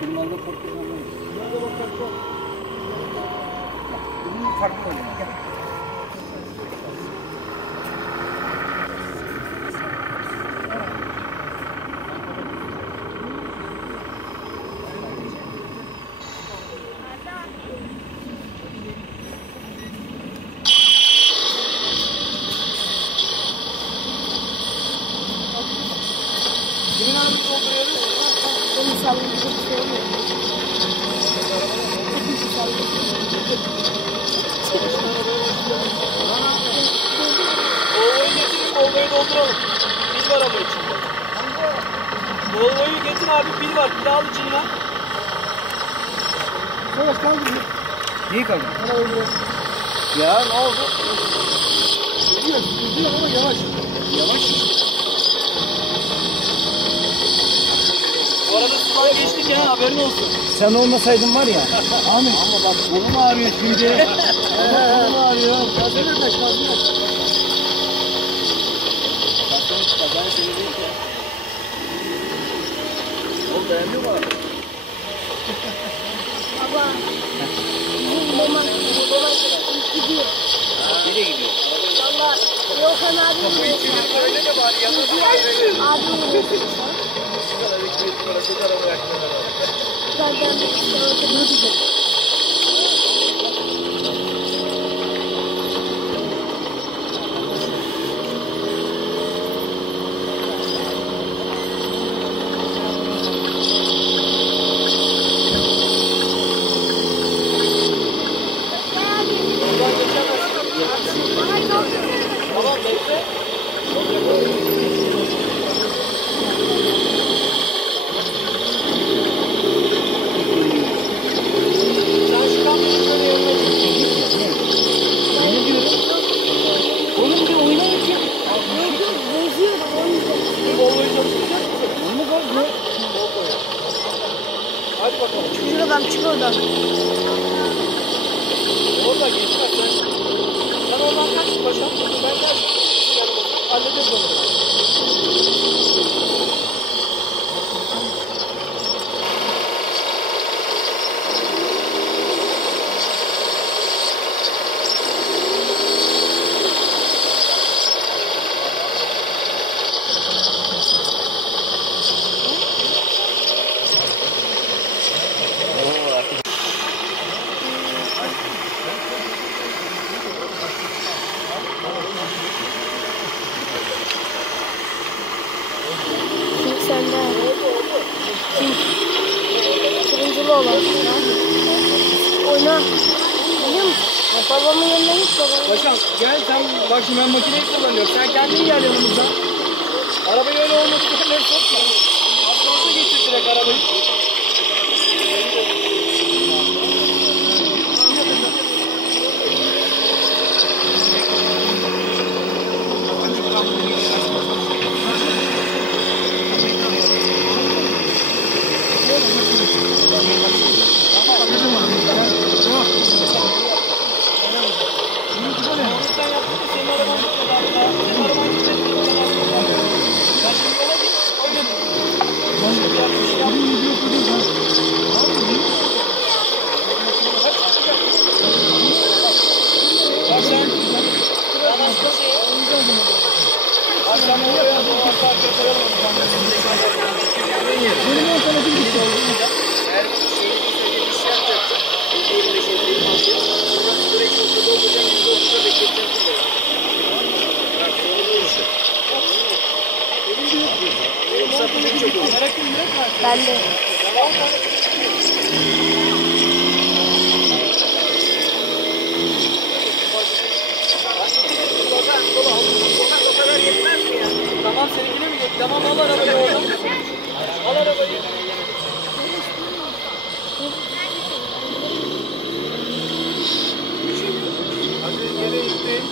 Kırmalıda korktum ama. Nerede bakacak bu? Bunun farklı oluyor. Gel. Kimin abi dolduruyoruz? Benim sallayacak bir şey olmuyor. Volvo'yu getirin, Volvo'yu dolduralım. Pil var ama içinde. Volvo'yu getir abi, pil var. Pil al içinden. Yavaş kaldı mı? Neyi kaldı? Ya ne oldu? Gidiyor ama yavaş. Yavaş. Bu arada sudan geçtik ya, haberin olsun. Sen olmasaydın var ya. Amin. Ama bak kolum ağrıyor şimdi. Kolum ağrıyor. Kazın arkadaş kazın. Kazan seni değil ya. Oğlum beğenmiyor mu abi? Baba. Bizim babam gidiyor. Nereye gidiyor? Valla Yohan abi Öyle de var, yanında var böyle. abi zaten Tamam bekle. Sen şu kamerayı şöyle yanına git. Ne diyorum? Oğlum bir oynayın ki. bozuyor onu. Bir Volvo'yu çalıştıracak mısın? Onu bak. Volvo'yu. Hadi bakalım. Şuradan çık oradan. Orada geçmez sen. Sen oradan kaç paşam. Ben gel. Hallederiz onu. Şimdi sende. Turunculu olan. Oyna. Biliyor musun? Babamın yanına git babamın. Paşam gel sen bak şimdi ben makineyi kullanıyorum. Sen kendin gel yanımıza. Arabayı öyle olmadık yerlere sokma. Asfalta getir direkt arabayı. Sen yaptın mı? Senin araban gitmedi abi daha. Senin araban gitmedi. Sen şimdi yola git. Öyle dur. Başka bir yerde bir şey yapma. Bak sen. Yanaşma şeyi. Bak sen oraya doğru arka arkaya koyalım onu. Benim ortamda bir şey oldu. Eğer şeyi söylediğin iş yapacaksın. Elinde şeyleri basıyor. Buradan direkt ortada olacak. Biz ortada bekleteceksin. Bak seni bu işi. Benim sapını çok olur. Merak etme. Ben de. Tamam seninkine mi geçti? Tamam al arabayı oradan. Al arabayı. Hadi yere gitti.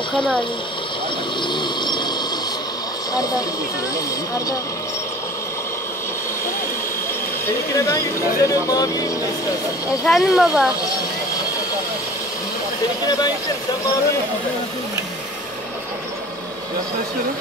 Okan abi. Arda. Arda. Seninkine ben gittim. Senin maviye gitme istersen. Efendim baba. Seninkine ben gittim. Sen maviye gitme. Yaklaştırın.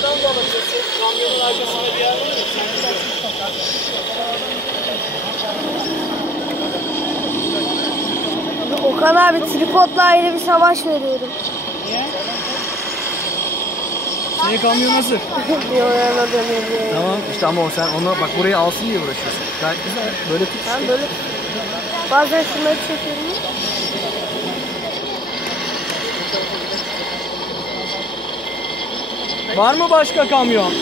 arkadan da alabilirsin. Kamyonun arkasında bir yer var mı? Okan abi tripodla ayrı bir savaş veriyorum. Niye? Senin kamyon hazır. Bir oraya dönüyor. Tamam işte ama o sen onu bak burayı alsın diye uğraşıyorsun. Gayet güzel. Böyle tut işte. Ben böyle bazen şunları çekiyorum. Var mı başka kamyon?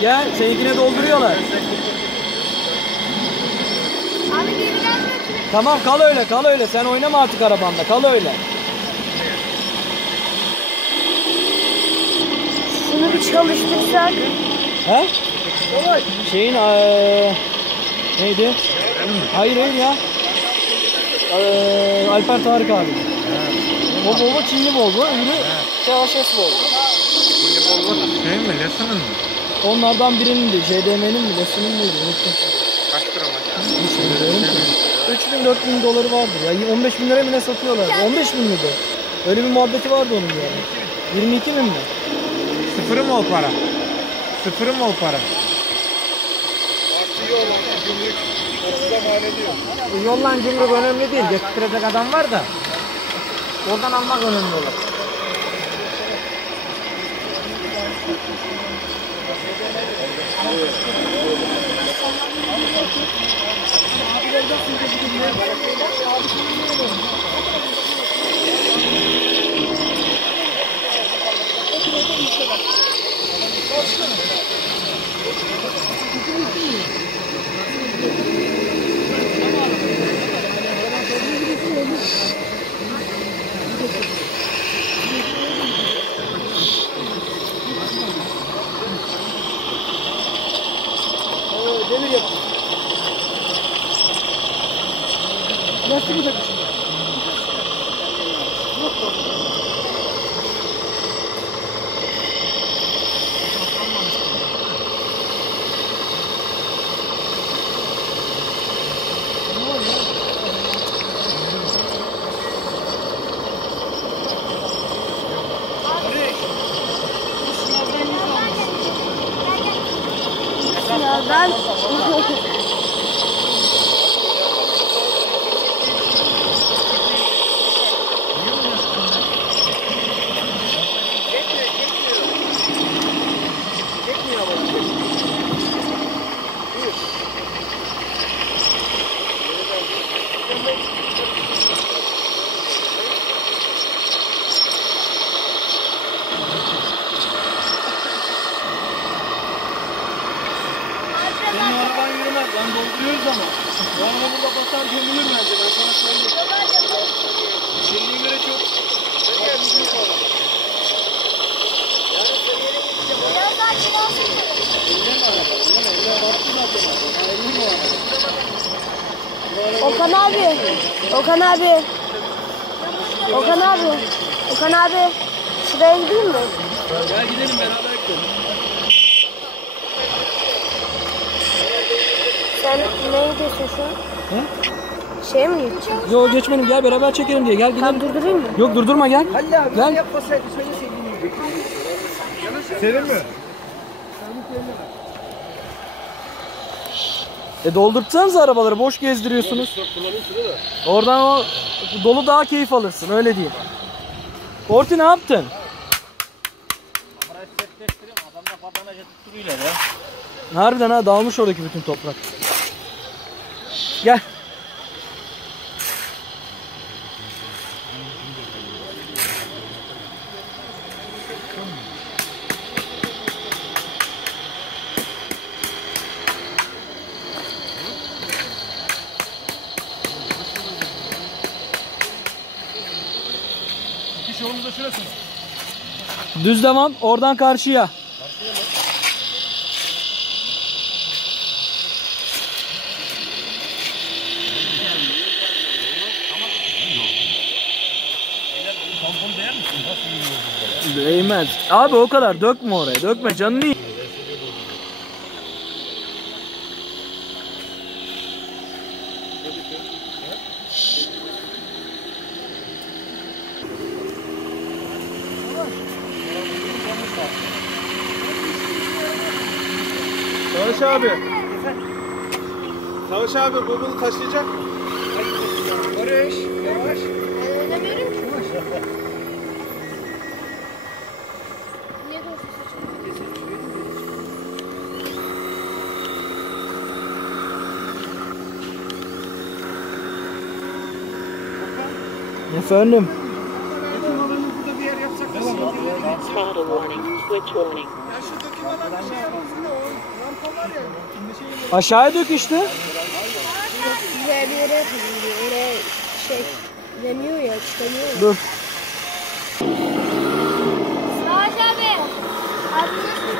Gel seninkine dolduruyorlar. Abi geri gelmiyor ki. Tamam kal öyle kal öyle. Sen oynama artık arabanda kal öyle. Şunu bir çalıştırsak. He? Şeyin neydi? Hayır ya. Alper Tarık abi. O Volvo Çinli Volvo, öbürü THS Volvo. Şey mi? Lesin'in mi? Onlardan birinin de JDM'nin mi, Lesin'in miydi? Unuttum. Kaç lira mı? Hiç bilmiyorum ki. 3.000-4.000 doları vardır ya. 15.000 liraya mı ne satıyorlar? 15.000 miydi? Öyle bir muhabbeti vardı onun yani. 22.000 mi? Sıfırı mı o para? Sıfırı mı o para? Yollan cumruk önemli değil. Getirecek adam var da. Oradan almak önemli olur. Demir yapıyor. Nasıl bir takış? Ya ben Senin araban yürümez. Lan dolduruyoruz ama. Bu araba burada batar gömülür bence. Ben sana söyleyeyim. Şeyine göre çok... Okan abi. Okan abi. Okan abi. Okan abi. Şuraya gidelim mi? Gel gidelim beraber gidelim. Sen neye gidiyorsun şu an? He? Şeye mi gideceksin? Yo geçmedim gel beraber çekelim diye. Gel gidelim. Tam durdurayım mı? Yok durdurma gel. Gel. Yapmasaydı söyleseydin iyiydi. Senin mi? Doldurtsanız arabaları boş gezdiriyorsunuz. Oradan o dolu daha keyif alırsın öyle diyeyim. Orti ne yaptın? Harbiden ha dağılmış oradaki bütün toprak. Gel. Düz devam oradan karşıya. Değmez. Abi o kadar dökme oraya. Dökme canını iyi. Savaş abi. Savaş abi bu bunu taşıyacak mı? Barış, yavaş. Ben oynamıyorum ki. Niye doğru Efendim. Burada bir yer yapsak nasıl olur? Throttle warning, switch warning. Ya şu dökümanlar bir şey yapmasın da o rampa var ya. Aşağıya dök işte. Buraya bir yere yapayım diyor. Oraya şey deniyor ya, çıkamıyor ya. Dur. Savaş abi. Abi nasıl?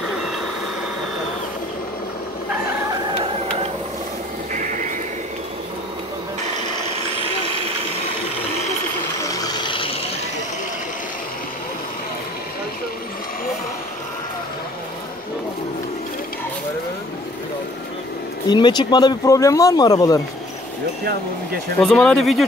İnme çıkmada bir problem var mı arabaların? Yok ya bunu geçelim. O zaman hadi video